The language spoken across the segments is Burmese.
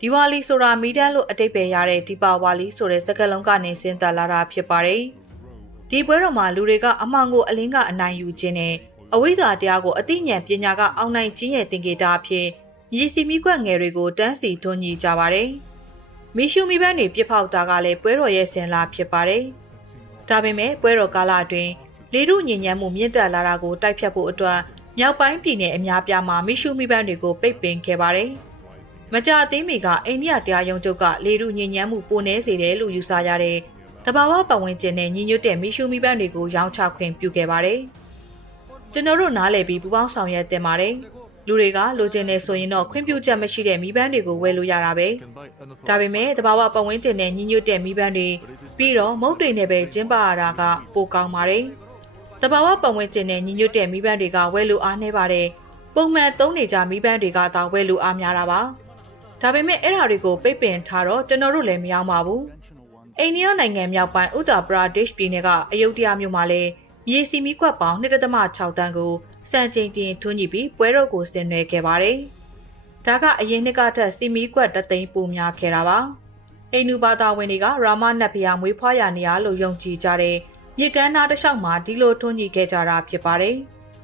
ဒီဝါလီဆိုတာမီဒန်လို့အတိတ်ပဲရတဲ့ဒီပါဝါလီဆိုတဲ့စကားလုံးကနေဆင်းသက်လာတာဖြစ်ပါတယ်။ဒီပွဲတော်မှာလူတွေကအမှန်ကိုအလင်းကအနိုင်ယူခြင်းနဲ့အဝိဇ္ဇာတရားကိုအသိဉာဏ်ပညာကအောင်းနိုင်ခြင်းရဲ့သင်္ကေတအဖြစ်မြေစီမီကွက်ငယ်တွေကိုတန်းစီထွန်းညီကြပါတယ်။မီရှူမီပန်းတွေပြစ်ဖောက်တာကလည်းပွဲတော်ရဲ့ဆင်လာဖြစ်ပါတယ်။ဒါပေမဲ့ပွဲတော်ကာလအတွင်းလေထုညဉ့်ညမ်းမှုမြင့်တက်လာတာကိုတိုက်ဖြတ်ဖို့အတွက်မြောက်ပိုင်းပြည်နယ်အများပြားမှာမီရှူမီပန်းတွေကိုပိတ်ပင်ခဲ့ပါတယ်။ မကြသေးမီကအိန္ဒိယတရားရုံးချုပ်ကလေထုညဉ့်ညမ်းမှုပိုနေစေတယ်လို့ယူဆရတဲ့တဘာဝပတ်ဝန်းကျင်နဲ့ညီညွတ်တဲ့မီရှူမီပန်းတွေကိုရောင်းချခွင့်ပြုခဲ့ပါတယ်။ကျွန်တော်တို့နားလည်ပြီးပူပေါင်းဆောင်ရွက်တင်ပါတယ်။လူတွေကလိုချင်နေဆိုရင်တော့ခွင့်ပြုချက်မရှိတဲ့မီးပန်းတွေကိုဝယ်လို့ရတာပဲ။ဒါပေမဲ့တဘာဝပတ်ဝန်းကျင်နဲ့ညီညွတ်တဲ့မီးပန်းတွေပြီးတော့မုတ်တွေနဲ့ပဲကျင်းပရတာကပိုကောင်းပါတယ်။တဘာဝပတ်ဝန်းကျင်နဲ့ညီညွတ်တဲ့မီးပန်းတွေကဝယ်လို့အားနေပါတယ်။ပုံမှန်သုံးနေကြမီးပန်းတွေကသာဝယ်လို့အားများတာပါ။ ဒါပေမဲ့အဲ့ဓာတွေကိုပိတ်ပင်ထားတော့ကျွန်တော်တို့လည်းမရောပါဘူး။အိန္ဒိယနိုင်ငံမြောက်ပိုင်းဥတ္တာပရာဒေ့ရှ်ပြည်နယ်ကအယုဒ္ဓယမြို့မှာလည်းမြေစီမီကွက်ပေါင်း2.6တန်းကိုစံချိန်တင်ထွန်းညှိပြီးပွဲတော်ကိုဆင်နွှဲခဲ့ပါတယ်။ဒါကအရင်နှစ်ကထက်စီမီကွက်တသိန်းပိုများခဲ့တာပါ။အိန္ဒူဘာသာဝင်တွေကရာမနတ်ဖျားမွေးဖွားရနေရလို့ယုံကြည်ကြတဲ့မြေကမ်းနားတစ်လျှောက်မှာဒီလိုထွန်းညှိခဲ့ကြတာဖြစ်ပါတယ်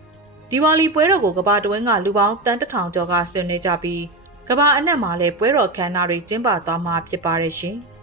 ။ဒီဝါလီပွဲတော်ကိုကဘာတဝင်းကလူပေါင်းတန်းတစ်ထောင်ကျော်ကဆင်နွှဲကြပြီး ကဘာအနက်မှာလည်းပွဲတော်ခမ်းနားတွေကျင်းပသွားမှာဖြစ်ပါတယ်ရှင်။